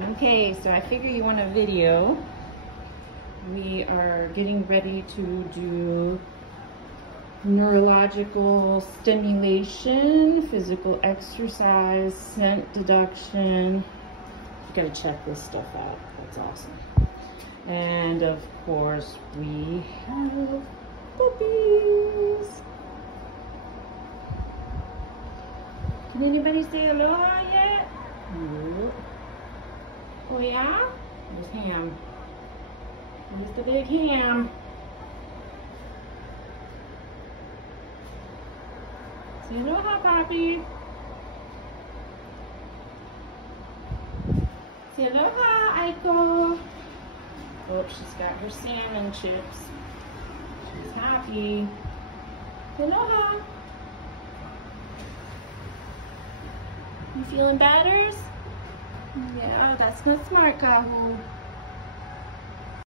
Okay, so I figure you want a video. We are getting ready to do neurological stimulation, physical exercise, scent deduction. You gotta check this stuff out. That's awesome. And of course, we have puppies. Can anybody say aloha yet? No. Oh yeah? There's Ham. There's the big Ham. Say aloha, Poppy. Say aloha, Aiko. Oh, she's got her salmon chips. She's happy. Say aloha. You feeling better? Yeah, that's not smart, Kahu.